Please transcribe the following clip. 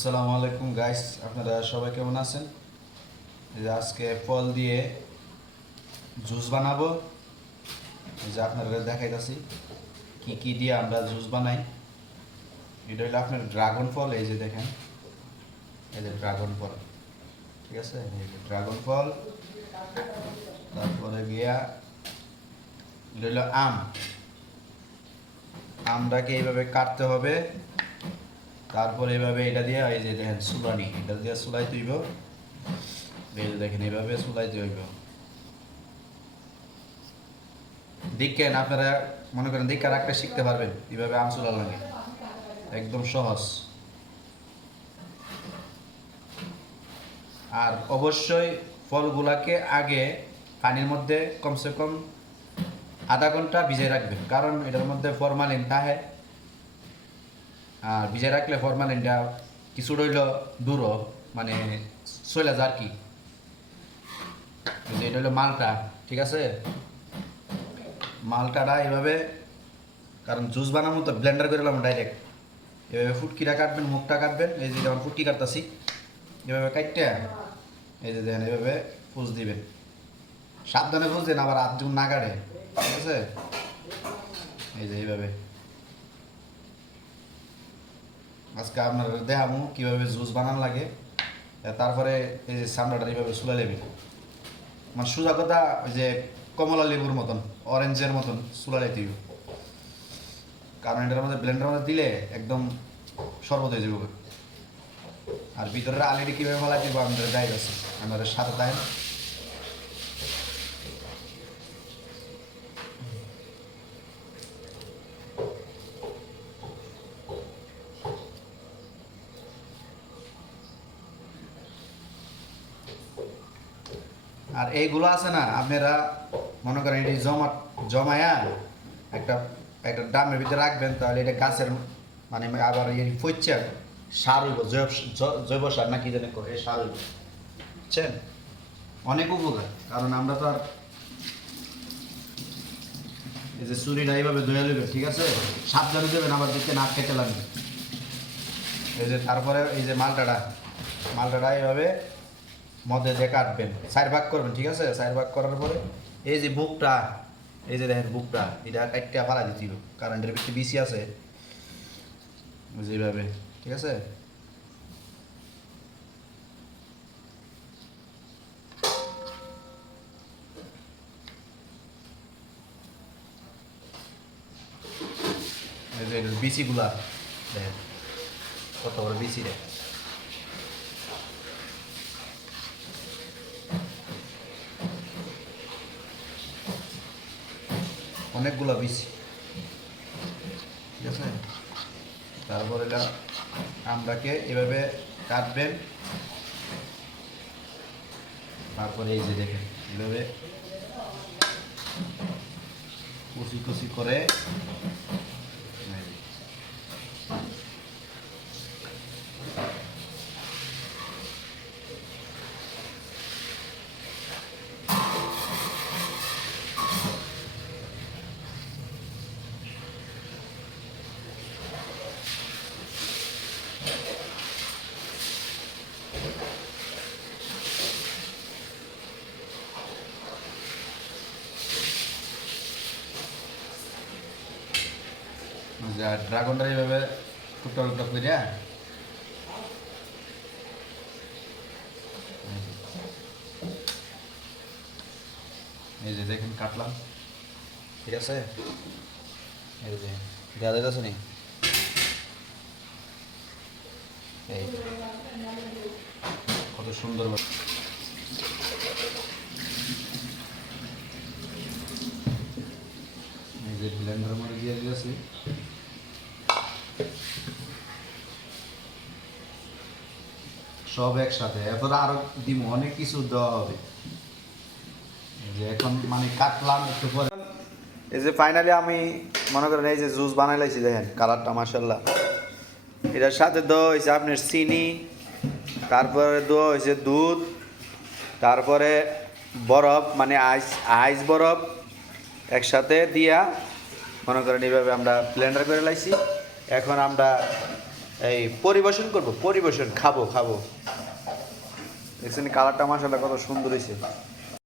আসসালামু আলাইকুম গাইস আপনারা সবাই কেমন আছেন? আজকে ফল দিয়ে জুস বানাবো। যে আপনারা দেখাইতেছি কি কি দিয়ে আমরা জুস বানাই। এটা হলো আপনার ড্রাগন ফল, এই যে দেখেন। এই যে ড্রাগন ফল, ঠিক আছে? ড্রাগন ফল। তারপরে গিয়া এটা হলো আম। আমটাকে এইভাবে কাটতে হবে। তারপরে এভাবে এটা দিয়ে, এই যে দেখেন সুলানি, এটা দিয়ে সুলাই তুইব এই দেখেন এইভাবে সুলাই তুইব দেখেন, আপনারা মনে করেন দেখে রাখতে শিখতে পারবেন এইভাবে আম লাগে একদম সহজ। আর অবশ্যই ফলগুলাকে আগে পানির মধ্যে কমসে কম আধা ঘণ্টা ভিজিয়ে রাখবেন, কারণ এটার মধ্যে ফরমালিন থাকে আর ভিজায় রাখলে ফরমালিনটা কিছু রইল দূর মানে চলে যা কি? এটা হলো মালটা, ঠিক আছে? মালটাটা এভাবে, কারণ জুস বানাবো তো ব্লেন্ডার করে নিলাম ডাইরেক্ট এভাবে ফুটকিটা কাটবেন, মুখটা কাটবেন, এই যে যেমন ফুটকি কাটতাছি, এভাবে কাটতে, এই যে দেখেন এভাবে ফুস দিবেন। সাবধানে ফুস দেন, আবার হাত যখন না কাটে, ঠিক আছে? এই যে এইভাবে। আজকে আপনারা দেখাবো কীভাবে জুস বানান লাগে। তারপরে এই যে সামড়াটা এইভাবে সুলা লেবে। মানে সোজা কথা, ওই যে কমলা লেবুর মতন অরেঞ্জের মতন সুলা লেতে। কারণ এটার মধ্যে ব্লেন্ডার মধ্যে দিলে একদম শরবত হয়ে যাবে আর ভিতরে আলিটি কীভাবে ফেলা দিব আমাদের গাইড আছে আমাদের সাথে তাই আর এইগুলো আছে না, আপনারা মনে করেন এটি জমা, জমায়া একটা একটা ড্রামের ভিতরে রাখবেন, তাহলে এটা গাছের মানে আবার এই ফইচ্ছে সার হইব, জৈব জৈব সার না কি করে সার হইব। বুঝছেন? অনেক উপকার, কারণ আমরা তো আর এই যে চুরিটা এইভাবে ধুয়ে নেবে ঠিক আছে? সাবধানে দেবেন, আবার দেখতে নাক খেতে লাগবে। এই যে তারপরে এই যে মালটাটা মালটাটা এইভাবে মধ্যে দিয়ে কাটবেন, চার ভাগ করবেন, ঠিক আছে? চার ভাগ করার পরে এই যে বুকটা, এই যে দেখেন বুকটা, এটা কাটটা ফালা দিতে হবে কারণ এটার ভিতরে বিসি আছে। যে এইভাবে ঠিক আছে? যে বিসিগুলা দেখেন, কত বড় বিসি রে। অনেকগুলো বিচি ঠিক আছে? তারপর এটা আমরাকে এভাবে কাটবেন। তারপরে এই যে দেখেন, এভাবে কুচি কুচি করে এই যে। যে ড্রাগনটা এইভাবে টুকটা টুকটা করে এই যে দেখুন কাটলাম। ঠিক আছে? এই যে দেওয়া যাইতেছে নি? এই কত সুন্দর এই যে ব্লেন্ডার মধ্যে দিয়ে দিয়েছি। সব একসাথে। এরপরে আরও দিব অনেক কিছু দেওয়া হবে। যে এখন মানে কাটলাম একটু পরে। এই যে ফাইনালি আমি মনে করেন এই যে জুস বানাই লাইছি দেখেন কালারটা মাসাল্লাহ এটার সাথে দেওয়া হয়েছে আপনার চিনি, তারপরে দেওয়া হয়েছে দুধ, তারপরে বরফ মানে আইস আইস বরফ একসাথে দিয়া মনে করেন এইভাবে আমরা ব্লেন্ডার করে লাইছি। এখন আমরা এই পরিবেশন করব পরিবেশন খাব খাব। দেখছেন কালারটা মাসাল্লাহ কত সুন্দর হয়েছে